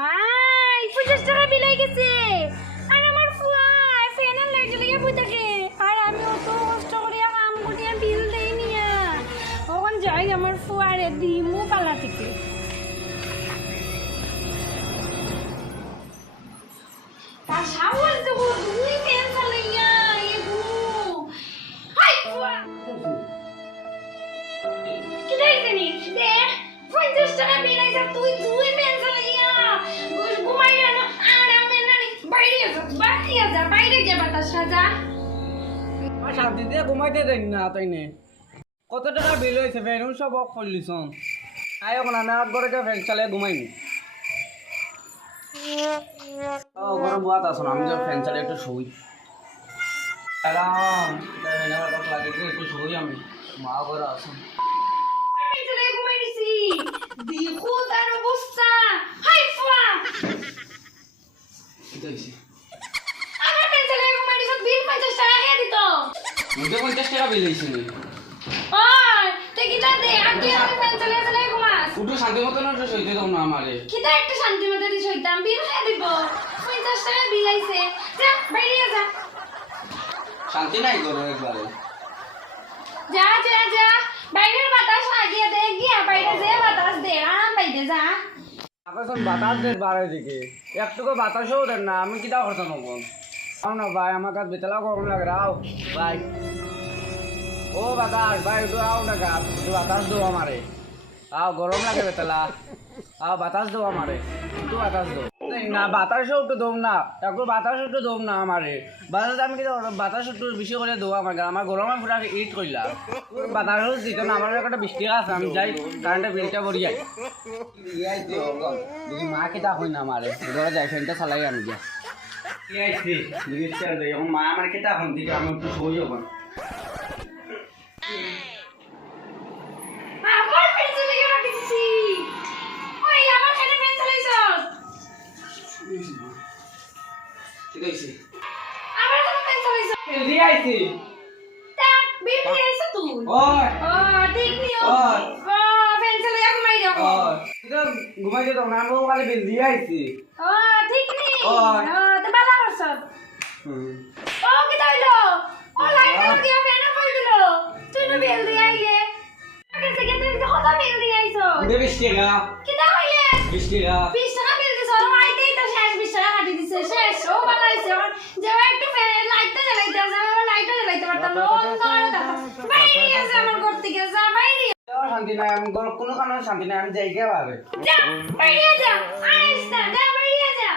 মাই 50 টাকা বিলাই গেছে আর আমার ফুয়া ফ্যানের লাইট জ্বলিয়ে বই থাকে আর আমি অত কষ্ট করে কাম করিয়া বিল দেই নিয়া তখন যাই আমার ফুয়ারে দিমু পালা থেকে তা সাওয়াল তো দুই ফ্যান চালাইয়া এগু হাই ফুয়া কি দেখছিস দে 50 টাকা বিলাইছা তুই দুই ফ্যান চালাইয়া ঘুমাই না আর আমি না বাইরে যা বাতাস খাজা আর শান্তি দিয়ে ঘুমাইতে দেন না তাই নে কত টাকা বিল হয়েছে ফ্যান সব অফ করলিছন আয় এখন আমি আর ঘরে ফ্যান চালিয়ে ঘুমাইনি ও ঘরে বুয়াত আসুন আমি যে ফ্যান চালিয়ে একটু শুই আরাম একটু শুই আমি মা ঘরে আসুন আমি চলে ঘুমাই দিছি দেখো তার অবস্থা হাই ফুয়া আমার ফ্যান চলে ঘুমাই দিছ বিল 50 টাকা খেয়ে দিত মুঝে 50 টাকা বিল হয়েছে নি ওই তুই কিটা দে আগে আমি ফ্যান চলে ঘুমাস উঠু শান্তি মতো না সইতে দাও না আমারে কিটা একটু শান্তি মতো দিছ হইতাম বিল খেয়ে দিব 50 টাকা বিল আইছে যা বাইরে যা শান্তি নাই করো একবারে যা যা যা বাইরের বাতাস লাগিয়ে দে গিয়া বাইরে যে বাতাস দে আরাম পাইতে যা এখন বাতাস দেন বাড়ার দিকে একটুকু বাতাসও দেন না আমি কিটা করতাম এখন আও না ভাই আমার কাছে বেতলা গরম লাগে আও ভাই ও বাতাস ভাই একটু আও না গা একটু বাতাস দো আমারে আও গরম লাগে বেতলা আও বাতাস দো আমারে একটু বাতাস দো না বাতাসও একটু দম না একটু বাতাস একটু দম না আমারে বাতাস আমি কি বাতাস একটু বেশি করে দো আমার গরমে পুরা ইট করলাম বাতাসও দিত না আমার একটা বৃষ্টি আছে আমি যাই কারেন্টের বিলটা ভরি যাই দেখি মা কেটা হয় না আমারে ঘরে যাই ফ্যানটা চালাই আমি যা এখন মা আমার কেটা এখন দিকে আমি একটু শুই যখন আমার ফ্যান চলে গেল কিছু ওই আমার ফ্যানে ফ্যান চালাইছ ঠিক আছে আমার ফ্যান চালাইছ দিয়ে আইছি তা বিল দিয়েছ তুই ওই ও ঠিক নি ও ওই ফ্যান চালাইয়া ঘুমাই যাও ওই এটা ঘুমাই যেত না আমি কালে বিল দিয়ে আইছি ও ঠিক নি ওই তে বালা করছ ও কি তাইলো ও লাইট দিয়া ফ্যান কই দিল তুই না বিল দিয়ে আইলে আগে থেকে তুই কত বিল দিয়ে আইছ উঠে 20 টাকা কি দা হইলে 20 টাকা 20 টাকা বিল দিছ আর আইতেই তো শেষ 20 টাকা কাটি দিছে শেষ ও বানাইছে আমার যে একটু লাইটটা জ্বালাইতে আছে আমার লাইটটা জ্বালাইতে পারতাম না অন্ধকারটা বাইরে গেছে আমার ঘর থেকে যা বাইরে শান্তি নাই আমি কোনো কারণে শান্তি নাই আমি যাই গিয়ে পাবে যা বাইরে যা আইস না যা বাইরে যা